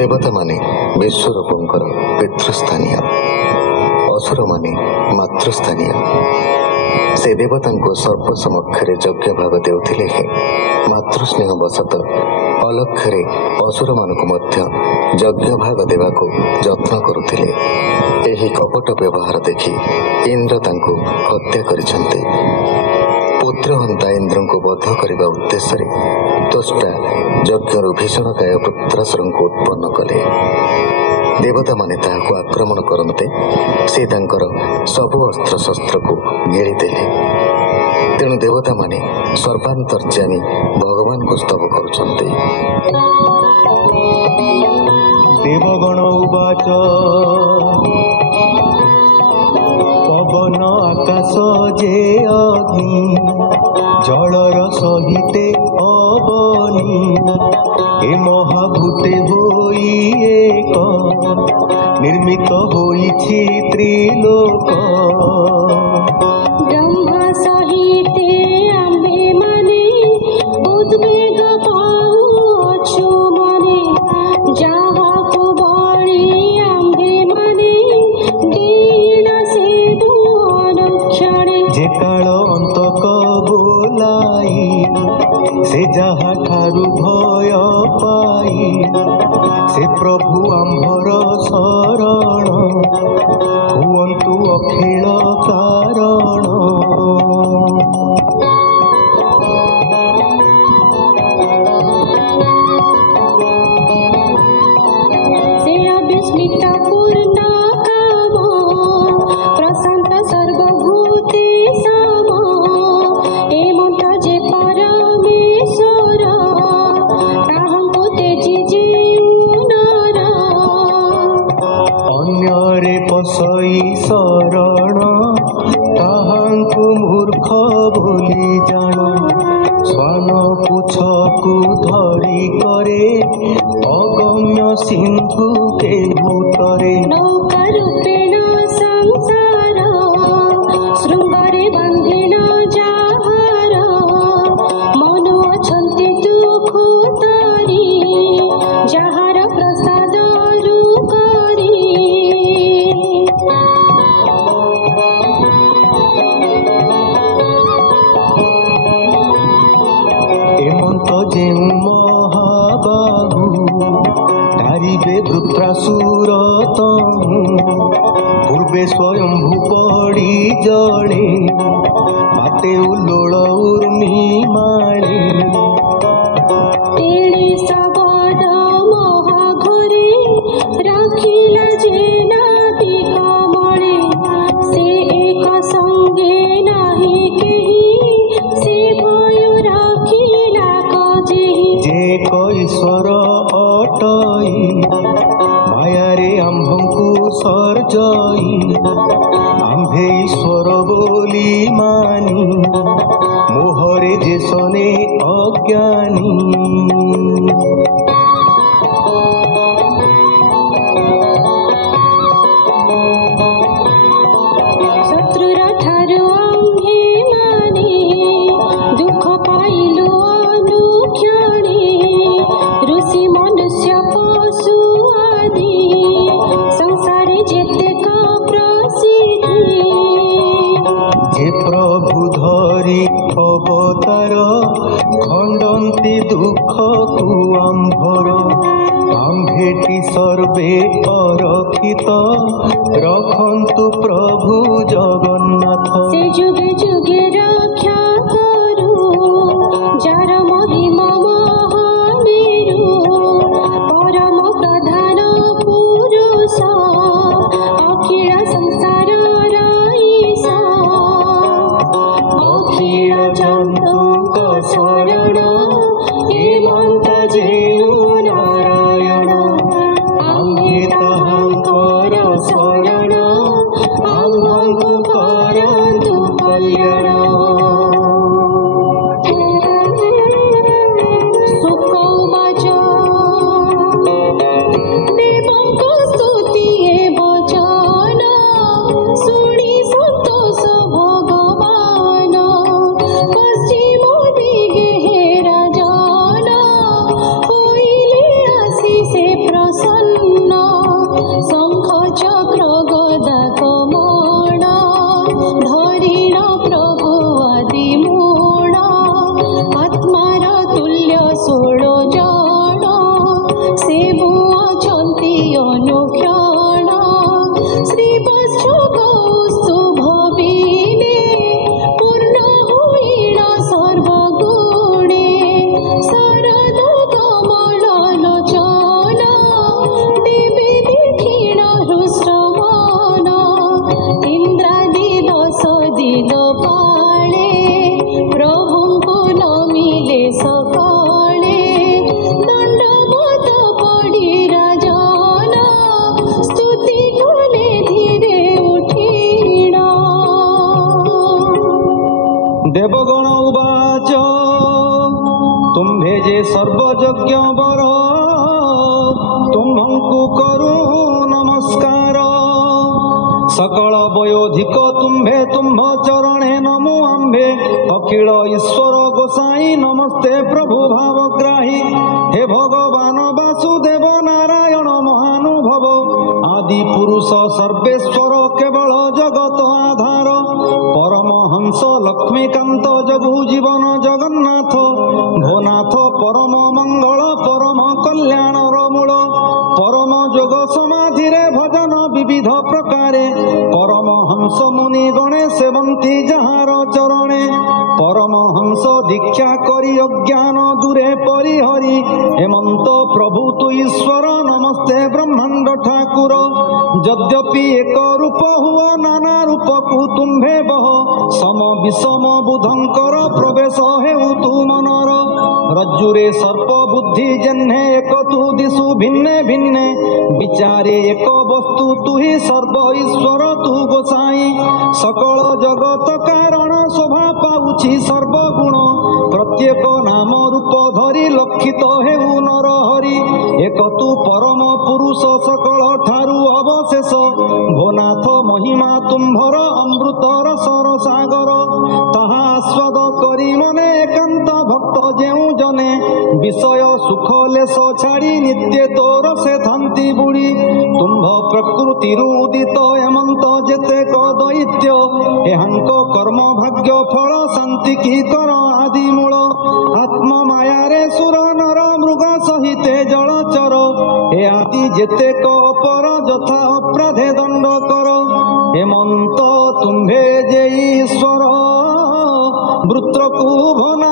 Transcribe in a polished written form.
देवता माने विश्वरूपंकर पितृस्थानीय, असुर माने मातृस्थानीय। से देवता को सर्प समक्षरे यज्ञ भाग देउथिले हे मातृस्नेह वशत अलक्षरे असुर मानक मध्य यज्ञ भाग देवाको यत्न करुथिले। एही कपट व्यवहार देखि इंद्र तांको हत्या करिसंते। पुत्रहंता इंद्र को बध करने उद्देश्य त्वष्टा यज्ञ भीषणकाय पुत्रासुर को उत्पन्न कले। देवता माने ताहाको आक्रमण करते से तांकर सबु अस्त्र शस्त्र को गिळिदेले। तेणु देवता माने सर्वांतर्यामी भगवान को स्तव करुछन्ते। देवगण उवाच पवन आकाश जे अग्नि जलर सहिते अवनी ए महाभूते होई एक निर्मित होईछि त्रिलोक। ब्रह्मा सहिते आम्भे माने उद्वेग पाउछु मने जाहाको बळी आम्भे माने दीन से अनुक्षणे। जे काल अंतक बोलाई से जहा ठारू भय पाई से प्रभु आंभर शरण हुअन्तु अखिल कारण। से अविस्मित पूर्ण काम प्रशांत सर्वभूते सम एमंत जे परमेश्वर ताहंको तेजी जीव नर। अन्यरे पसई शरण ताहांकु मूर्ख बोली जान स्वान पुछकु धरी करे अगम्य सिंधु के भूतरे। नौका रूपेण संसार शृंगारे बंधेन जाहार मनु अछन्ति दुख तारी जाहार प्रसाद रूकारी। एमंत जेउ महाबाहु तारिबे वृत्रासुर तहु पूर्वे स्वयंभू पड़ी जड़े पाते उल्लोल उर्मी माळे। तेणे सबद महाघरे राखिला जे नाविक मणे से एक संगे नाही केही से भय राखिला कजेही। जे ईश्वर अटई मायारे आम्भंकु सर्जई आम्भे ईश्वर बोली मानी मोहरे जे सने अज्ञानी। शत्रुर ठारू आम्भे माने दुख पाइलु अनुक्षणे ऋषि मनुष्य पशु आदि संसारे जेतेक प्रसिद्धि। जे प्रभु धरी अवतार खंडंती दुख को आंभर आम्भेटी सर्वे अरक्षित रखन्तु प्रभु जगन्नाथ। से जुगे जुगे रक्षा करू जार महिमा महामेरु परम प्रधान पुरुष अखिल संसार रईसा। अखिल जन्तुक शरण हेमंत जेउ नारायण आम्भे ताहांकर शरण आम्भंकु करन्तु कल्याण। सुख उवाच देवंको स्तुतिये वचन शुणि सन्तोष भगवान पश्चिम दिगे हे राजन हे जे सर्वयज्ञ बर तुम्हंकु करू नमस्कार सकल वयोधिक तुम्भे तुम्भ चरणे नमो आम्भे अखिल ईश्वर गोसाई नमस्ते प्रभु भावग्राही हे भगवान वासुदेव नारायण महानुभव आदि पुरुष सर्वेश्वर केवल जगत आधार परमहंस लक्ष्मीकांत जगु जीवन जगन्नाथ भोनाथ परम मंगल परम कल्याणर मूल परम जोग समाधि भजन विविध प्रकारे परमहंस मुनि गणे सेवंती जहार चरणे परमहंस दीक्षा करी अज्ञान दूरे परिहरी हेमंत प्रभु तु ईश्वर नमस्ते ब्रह्मांड ठाकुर यद्यपि एक रूप हुआ नाना रूप को तुम्भे बह सम विषम बुधंकर प्रवेश हेउ तु मनर रज्जुरे सर्प बुद्धि जन्हे एक तु दिशु भिन्ने भिन्ने विचारे एक वस्तु तु ही सर्व ईश्वर तु गोसाई सकल जगत कारण शोभा पाउछि सर्वगुण प्रत्येक नाम रूप धरी लक्षित हेउ नर हरि एक तु परम पुरुष सकल ठारु अवशेष भोनाथ महिमा तुम्भर अमृत रसर सागर ताहा आस्वाद करी मने एकांत भक्त जेउ जने विषय सुख लेश छाड़ी नित्य तोर से थांती बुड़ी तुम्भ प्रकृति उदित हेमंत जेतेक दैत्य एहांक कर्म भाग्य फल शांति की कर आदि मूल आत्म मायारे सुर नर मृग सहिते जलचर हे आदि जेतेक अपर यथा अपराधे दंड कर हेमंत तुम्भे जे ईश्वर वृत्रकु भना